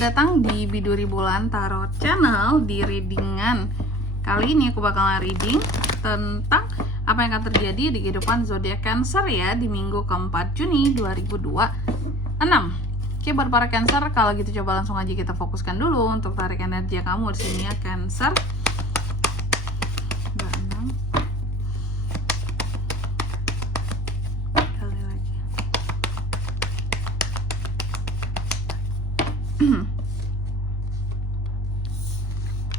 Selamat datang di Biduri Bulan Tarot Channel. Di readingan kali ini aku bakalan reading tentang apa yang akan terjadi di kehidupan zodiak Cancer ya di minggu keempat Juni 2026. Oke, buat para Cancer, kalau gitu coba langsung aja kita fokuskan dulu untuk tarik energi kamu di sini ya Cancer.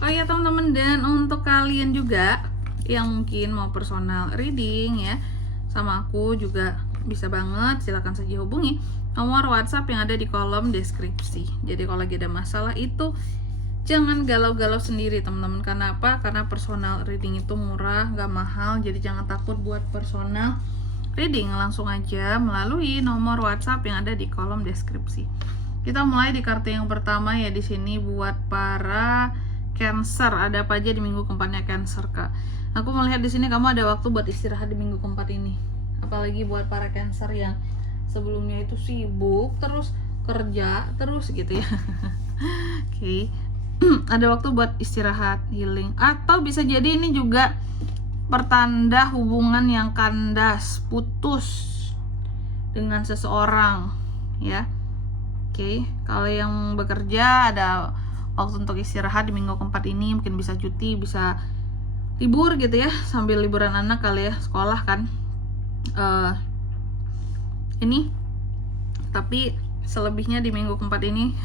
Oh ya teman-teman, dan untuk kalian juga yang mungkin mau personal reading ya sama aku juga bisa banget, silahkan saja hubungi nomor WhatsApp yang ada di kolom deskripsi. Jadi kalau lagi ada masalah itu jangan galau-galau sendiri teman-teman. Karena apa? Karena personal reading itu murah, nggak mahal. Jadi jangan takut buat personal reading, langsung aja melalui nomor WhatsApp yang ada di kolom deskripsi. Kita mulai di kartu yang pertama ya di sini buat para Cancer. Ada apa aja di minggu keempatnya Cancer, Kak? Aku melihat di sini kamu ada waktu buat istirahat di minggu keempat ini. Apalagi buat para Cancer yang sebelumnya itu sibuk terus kerja terus gitu ya. Oke. Ada waktu buat istirahat, healing, atau bisa jadi ini juga pertanda hubungan yang kandas, putus dengan seseorang ya. Oke, kalau yang bekerja ada waktu untuk istirahat di minggu keempat ini, mungkin bisa cuti, bisa libur gitu ya, sambil liburan anak kali ya, sekolah kan ini. Tapi selebihnya di minggu keempat ini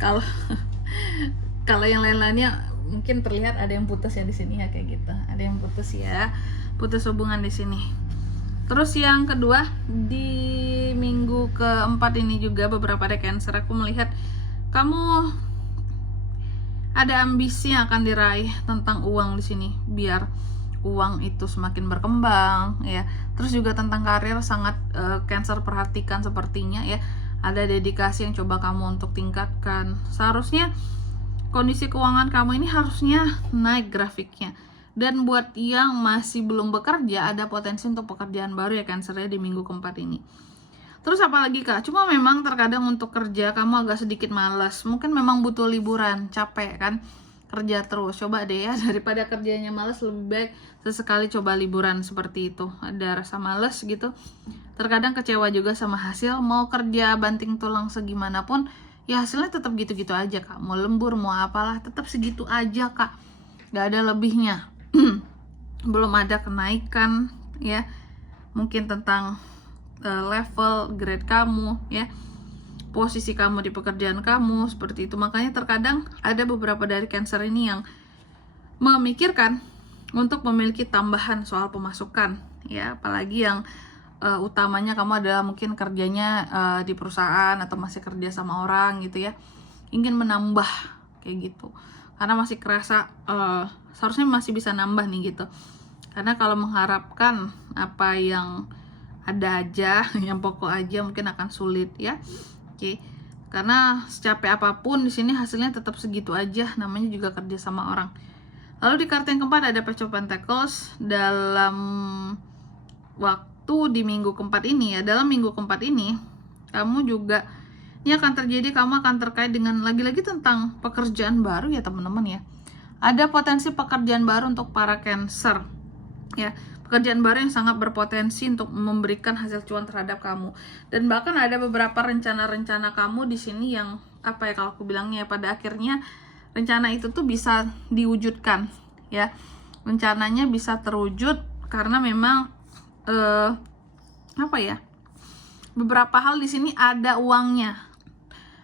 kalau yang lain-lainnya mungkin terlihat ada yang putus ya di sini ya, kayak gitu, ada yang putus ya, putus hubungan di sini. Terus yang kedua di minggu keempat ini juga beberapa ada Cancer, aku melihat kamu ada ambisi yang akan diraih tentang uang di sini, biar uang itu semakin berkembang ya. Terus juga tentang karir sangat Cancer perhatikan sepertinya ya. Ada dedikasi yang coba kamu untuk tingkatkan. Seharusnya kondisi keuangan kamu ini harusnya naik grafiknya. Dan buat yang masih belum bekerja, ada potensi untuk pekerjaan baru ya Cancer ya di minggu keempat ini. Terus apa lagi Kak? Cuma memang terkadang untuk kerja kamu agak sedikit malas. Mungkin memang butuh liburan, capek kan kerja terus. Coba deh ya, daripada kerjanya malas, lebih baik sesekali coba liburan seperti itu. Ada rasa malas gitu. Terkadang kecewa juga sama hasil. Mau kerja banting tulang segimanapun, ya hasilnya tetap gitu-gitu aja Kak. Mau lembur, mau apalah, tetap segitu aja Kak. Gak ada lebihnya. Belum ada kenaikan ya. Mungkin tentang level grade kamu ya, posisi kamu di pekerjaan kamu seperti itu. Makanya terkadang ada beberapa dari Cancer ini yang memikirkan untuk memiliki tambahan soal pemasukan ya, apalagi yang utamanya kamu adalah mungkin kerjanya di perusahaan atau masih kerja sama orang gitu ya, ingin menambah kayak gitu, karena masih kerasa seharusnya masih bisa nambah nih gitu. Karena kalau mengharapkan apa yang ada aja, yang pokok aja mungkin akan sulit ya. Oke. Karena secapek apapun di sini hasilnya tetap segitu aja, namanya juga kerja sama orang. Lalu di kartu yang keempat ada Page of Pentacles. Dalam waktu di minggu keempat ini ya, dalam minggu keempat ini kamu juga ini akan terjadi, kamu akan terkait dengan lagi-lagi tentang pekerjaan baru ya teman-teman ya. Ada potensi pekerjaan baru untuk para Cancer ya. Pekerjaan baru yang sangat berpotensi untuk memberikan hasil cuan terhadap kamu. Dan bahkan ada beberapa rencana-rencana kamu di sini yang apa ya, kalau aku bilangnya pada akhirnya rencana itu tuh bisa diwujudkan ya. Rencananya bisa terwujud karena memang apa ya? Beberapa hal di sini ada uangnya,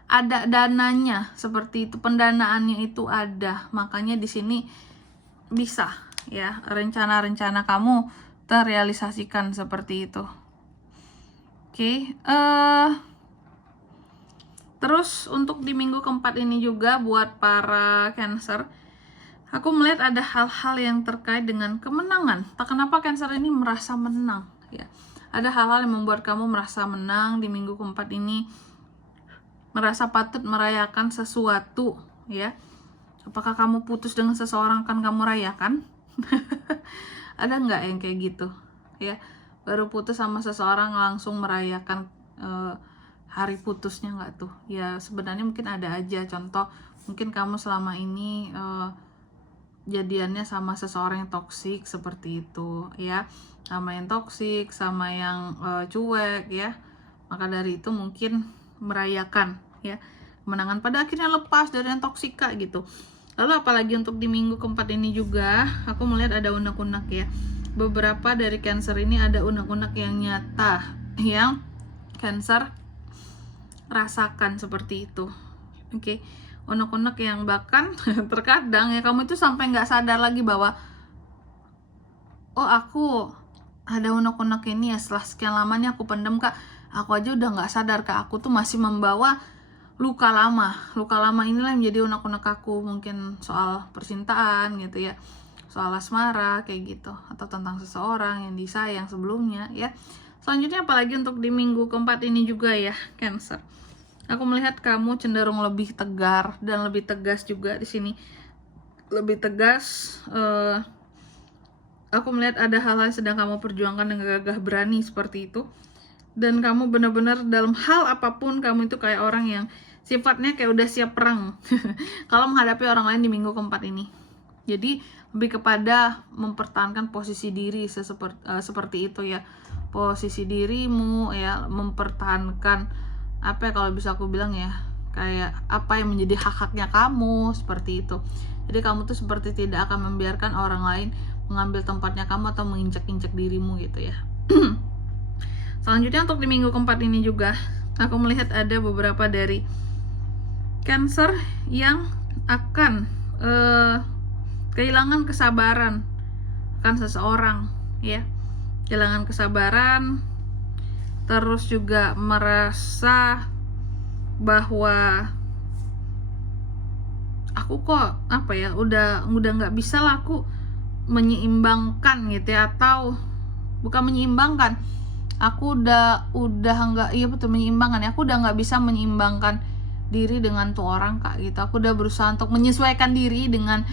ada dananya seperti itu, pendanaannya itu ada. Makanya di sini bisa ya rencana-rencana kamu terrealisasikan seperti itu. Oke, terus untuk di minggu keempat ini juga buat para Cancer, aku melihat ada hal-hal yang terkait dengan kemenangan. Tak kenapa Cancer ini merasa menang ya. Ada hal-hal yang membuat kamu merasa menang di minggu keempat ini, merasa patut merayakan sesuatu ya. Apakah kamu putus dengan seseorang kan kamu rayakan? Ada nggak yang kayak gitu ya, baru putus sama seseorang langsung merayakan hari putusnya nggak tuh? Ya sebenarnya mungkin ada aja. Contoh, mungkin kamu selama ini jadiannya sama seseorang yang toksik seperti itu ya, sama yang toksik, sama yang cuek ya. Maka dari itu mungkin merayakan ya kemenangan, pada akhirnya lepas dari yang toksika gitu. Lalu apalagi untuk di minggu keempat ini juga aku melihat ada unek-unek ya. Beberapa dari Cancer ini ada unek-unek yang nyata yang Cancer rasakan seperti itu. Oke, unek-unek yang bahkan terkadang ya kamu itu sampai nggak sadar lagi bahwa oh aku ada unek-unek ini ya, setelah sekian lamanya aku pendem kak, aku aja udah nggak sadar kak, aku tuh masih membawa luka lama inilah yang menjadi unek-unek aku, mungkin soal percintaan gitu ya, soal asmara kayak gitu, atau tentang seseorang yang disayang sebelumnya ya. Selanjutnya apalagi untuk di minggu keempat ini juga ya Cancer, aku melihat kamu cenderung lebih tegar dan lebih tegas juga di sini, lebih tegas. Aku melihat ada hal-hal yang sedang kamu perjuangkan dengan gagah berani seperti itu. Dan kamu benar-benar dalam hal apapun kamu itu kayak orang yang sifatnya kayak udah siap perang kalau menghadapi orang lain di minggu keempat ini. Jadi lebih kepada mempertahankan posisi diri seperti itu ya. Posisi dirimu ya, mempertahankan apa ya, kalau bisa aku bilang ya, kayak apa yang menjadi hak-haknya kamu seperti itu. Jadi kamu tuh seperti tidak akan membiarkan orang lain mengambil tempatnya kamu atau menginjak-injak dirimu gitu ya. Selanjutnya untuk di minggu keempat ini juga aku melihat ada beberapa dari Cancer yang akan kehilangan kesabaran akan seseorang ya, kehilangan kesabaran, terus juga merasa bahwa aku kok apa ya, udah nggak bisa lah aku menyeimbangkan gitu ya, atau bukan menyeimbangkan, aku udah nggak, iya betul, menyeimbangkan ya, aku udah nggak bisa menyeimbangkan diri dengan tuh orang kak gitu. Aku udah berusaha untuk menyesuaikan diri dengan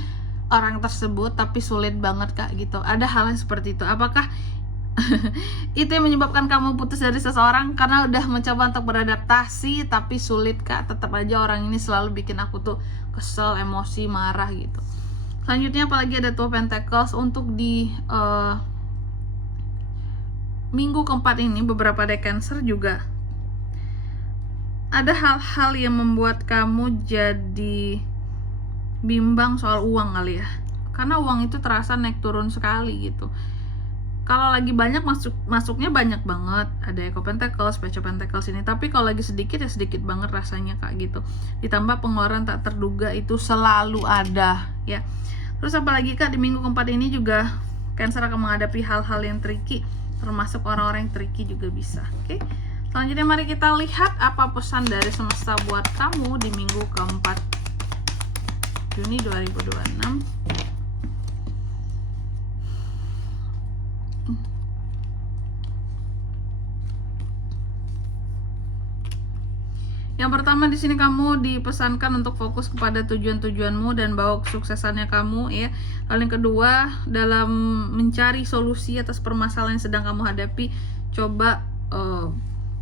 orang tersebut tapi sulit banget kak gitu. Ada hal yang seperti itu. Apakah itu yang menyebabkan kamu putus dari seseorang karena udah mencoba untuk beradaptasi tapi sulit kak? Tetap aja orang ini selalu bikin aku tuh kesel, emosi, marah gitu. Selanjutnya apalagi ada Two Pentacles untuk di minggu keempat ini. Beberapa dari Cancer juga ada hal-hal yang membuat kamu jadi bimbang soal uang kali ya, karena uang itu terasa naik turun sekali gitu. Kalau lagi banyak masuknya banyak banget, ada Echo Pentacles, Page of Pentacles ini, tapi kalau lagi sedikit ya sedikit banget rasanya kak gitu. Ditambah pengeluaran tak terduga itu selalu ada ya. Terus apalagi kak di minggu keempat ini juga Cancer akan menghadapi hal-hal yang tricky, termasuk orang-orang yang tricky juga bisa. Oke. Selanjutnya mari kita lihat apa pesan dari semesta buat kamu di minggu keempat Juni 2026. Yang pertama di sini kamu dipesankan untuk fokus kepada tujuan-tujuanmu dan bawa kesuksesannya kamu ya. Lalu yang kedua, dalam mencari solusi atas permasalahan yang sedang kamu hadapi, coba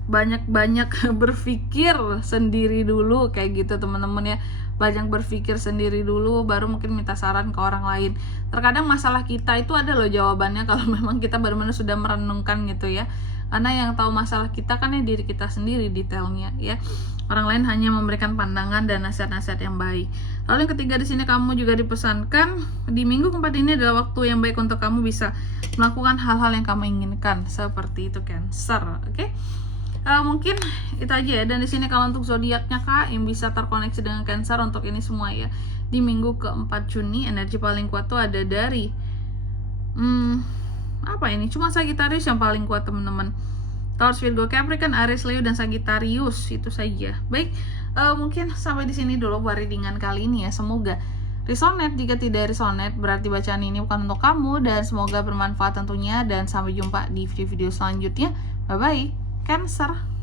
banyak-banyak berpikir sendiri dulu kayak gitu teman-teman ya. Banyak berpikir sendiri dulu baru mungkin minta saran ke orang lain. Terkadang masalah kita itu ada loh jawabannya kalau memang kita benar-benar sudah merenungkan gitu ya. Karena yang tahu masalah kita kan ya diri kita sendiri detailnya ya. Orang lain hanya memberikan pandangan dan nasihat-nasihat yang baik. Lalu yang ketiga di sini kamu juga dipesankan di minggu keempat ini adalah waktu yang baik untuk kamu bisa melakukan hal-hal yang kamu inginkan seperti itu Cancer. Oke. Mungkin itu aja ya. Dan di sini kalau untuk zodiaknya kak yang bisa terkoneksi dengan Cancer untuk ini semua ya, di minggu keempat Juni energi paling kuat tuh ada dari apa ini, cuma Sagittarius yang paling kuat teman-teman. Taurus, Virgo, Capricorn, Aries, Leo, dan Sagittarius itu saja. Baik, mungkin sampai di sini dulu buat readingan kali ini ya. Semoga resonate. Jika tidak resonate berarti bacaan ini bukan untuk kamu, dan semoga bermanfaat tentunya. Dan sampai jumpa di video-video selanjutnya. Bye bye Cancer.